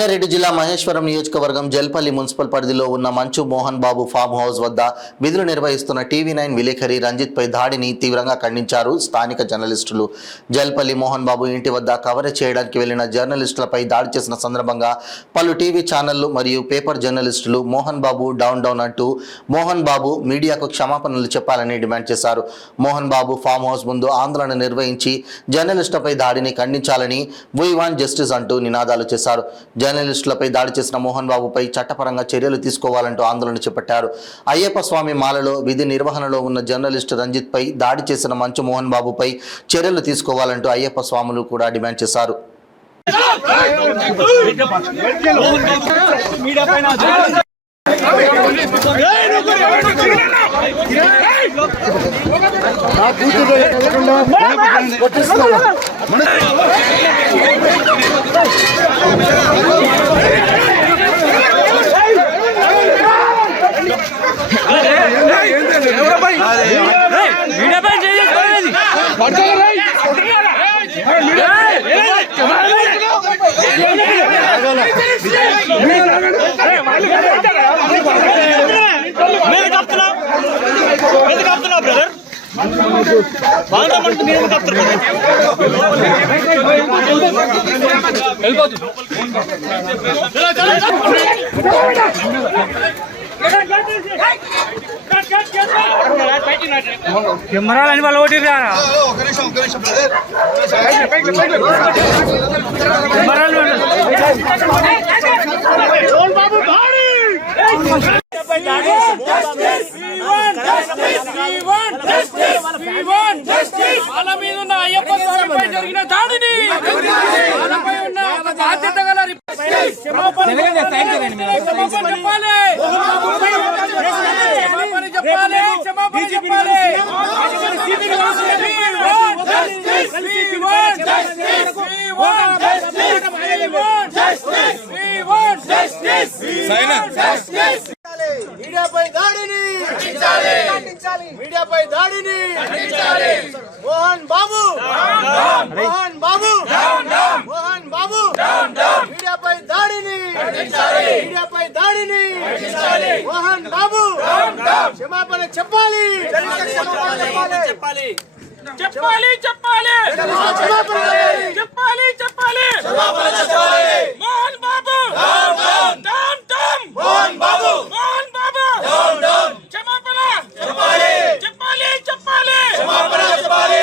రంగారెడ్డి జిల్లా మహేశ్వరం నియోజకవర్గం జల్పల్లి మున్సిపల్ పరిధిలో ఉన్న మంచు మోహన్ బాబు ఫామ్ హౌస్ వద్ద విధులు నిర్వహిస్తున్న టీవీ9 విలేకరి రంజిత్ పై దాడిని తీవ్రంగా ఖండించారు స్థానిక జర్నలిస్టులు. జల్పల్లి మోహన్ బాబు ఇంటి వద్ద కవరేజ్ చేయడానికి వెళ్లిన జర్నలిస్టులపై దాడి చేసిన సందర్భంగా పలు టీవీ ఛానళ్లు మరియు పేపర్ జర్నలిస్టులు మోహన్ బాబు డౌన్ డౌన్ అంటూ మోహన్ బాబు మీడియాకు క్షమాపణలు చెప్పాలని డిమాండ్ చేశారు. మోహన్ బాబు ఫామ్ హౌస్ ముందు ఆందోళన నిర్వహించి జర్నలిస్టులపై దాడిని ఖండించాలని వీ వాంట్ జస్టిస్ అంటూ నినాదాలు చేశారు. జర్నలిస్టులపై దాడి చేసిన మోహన్ బాబుపై చట్టపరంగా చర్యలు తీసుకోవాలంటూ ఆందోళన చేపట్టారు. అయ్యప్ప స్వామి మాలలో విధి నిర్వహణలో ఉన్న జర్నలిస్టు రంజిత్ పై దాడి చేసిన మంచు మోహన్ బాబుపై చర్యలు తీసుకోవాలంటూ అయ్యప్ప స్వాములు కూడా డిమాండ్ చేశారు. కెమెరాలని వాళ్ళు ఓటి వాళ్ళ మీద ఉన్న అయ్యప్ప స్వామిపై జరిగిన దాడిని వాళ్ళపై ఉన్న బాధ్యత గల క్షమాపణ చెప్పాలి. మీడియాపై దాడిని మీడియాపై దాడిని మోహన్ బాబు మోహన్ బాబు మోహన్ బాబు మీడియాపై దాడిని మీడియాపై దాడిని మోహన్ బాబు క్షమాపణ చెప్పాలి చెప్పాలి చెప్పాలి చెప్పాలి చెప్పాలి చెప్పాలి మోహన్ బాబు మోహన్ బాబు మోహన్ బాబు క్షమాపణ చెప్పాలి చెప్పాలి చెప్పాలి క్షమాపణ చెప్పాలి.